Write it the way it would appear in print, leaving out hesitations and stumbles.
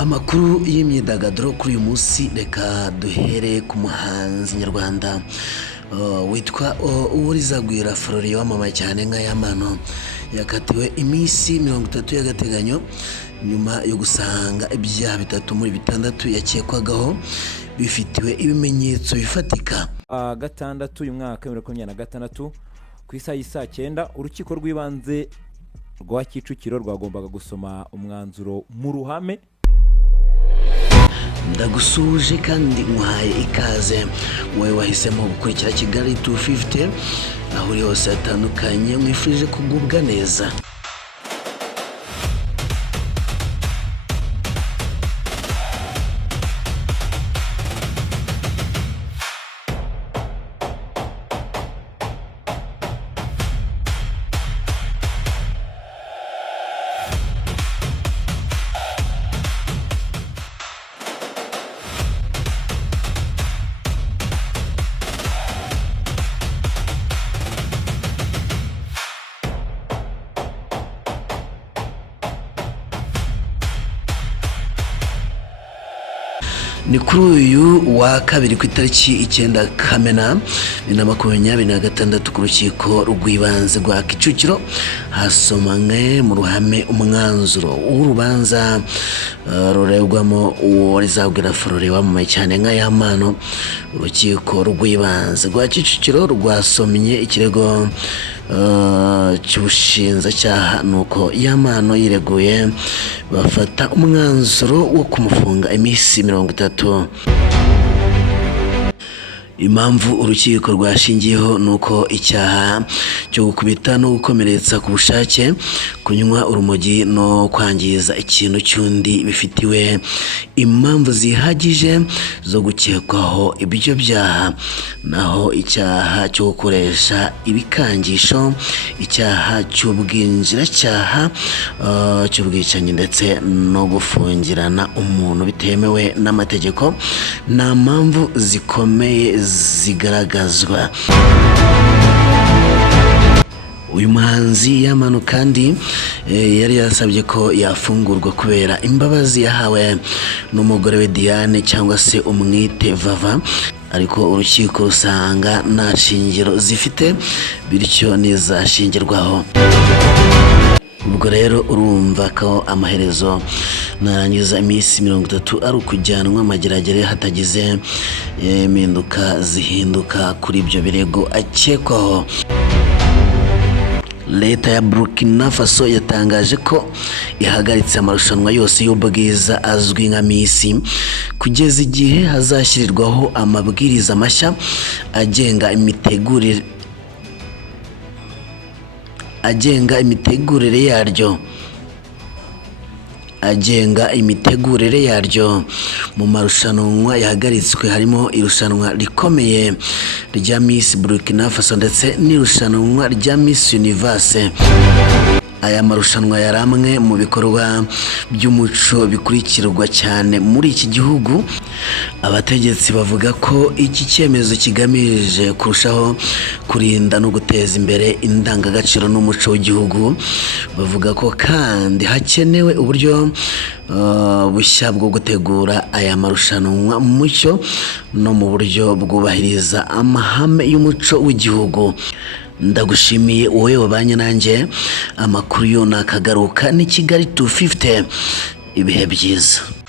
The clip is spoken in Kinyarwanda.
Amakuru y'imyidagaduro kuri uyu munsi reka duhere ku muhanzi nyarwanda witwa azajurira wamamaye cyane nka yampano yakatiwe iminsi 30 y'agateganyo nyuma yo gusanga ibyaha 3 muri 6 yakekwagaho bifitiwe ibimenyetso bifatika. Gatandatu uyu mwaka 2026 ku isaha y'isa 9 urukiko rw'ibanze rwa Kicukiro rwagombaga gusoma umwanzuro mu ruhame. Ndagusuje kandi nkwaye ikaze wowe wahisemo gukurikira Kigali 250 aho uri hose hatandukanye, mwifurije kugubwa neza. Ni kuri uyu wa kabiri ku itariki 9 Kamena 2026 ku rukiko rw'ibanze rwa Kicukiro hasomanywe mu ruhame umwanzuro w'urubanza ruregwamo azajurira wamamaye cyane nka yampano. Urukiko rw'ibanze rwa Kicukiro rwasomye ikirego cy'ubushinjacyaha nuko yampano yireguye bafata umwanzuro wo kumufunga iminsi 30. Impamvu urukiko rwashingiyeho nuko icyaha cyo gukubita no gukomeretsa ku bushake, kunywa urumogi no kwangiza ikintu cyundi bifitiwe impamvu zihagije zo gukekwaho ibyo byaha, naho icyaha cyo gukoresha ibikangisho, icyaha cy'ubwinjiracyaha, cy'ubwicanyi ndetse no gufungirana umuntu bitemewe n'amategeko nta mpamvu zikomeye zigaragazwa. Uyu muhanzi yampano kandi yari yasabye ko yafungurwa kubera imbabazi yahawe n'umugore we Diane cyangwa se umwite Vava, ariko urukiko rusanga nta shingiro zifite bityo nizashingirwaho. Ubwo rero urumva ko amaherezo narangiza iminsi 30 ari ukujyanwa mageragere hatagize impinduka zihinduka kuri ibyo birego akekwaho. Leta ya Burkinafaso yatangaje ko ihagaritse amarushanwa yose y'ubwiza azwi nka Miss kugeza igihe hazashyirirwaho amabwiriza mashya agenga imitegurire yaryo. Mu marushanwa yahagaritswe harimo irushanwa rikomeye rya Miss Burkinafaso ndetse n'irushanwa rya Miss Universe. Aya marushanwa yari amwe mu bikorwa by'umuco bikurikirwa cyane muri iki gihugu. Abategetsi bavuga ko iki cyemezo kigamije kurushaho kurinda no guteza imbere indangagaciro n'umuco w'igihugu. Bavuga ko kandi hakenewe uburyo bushya bwo gutegura aya marushanwa mu mucyo no mu buryo bwubahiriza amahame y'umuco w'igihugu. Ndagushimiye wowe wabanye nanjye, amakuru yo nakagaruka ni Kigali 250. Ibihe byiza.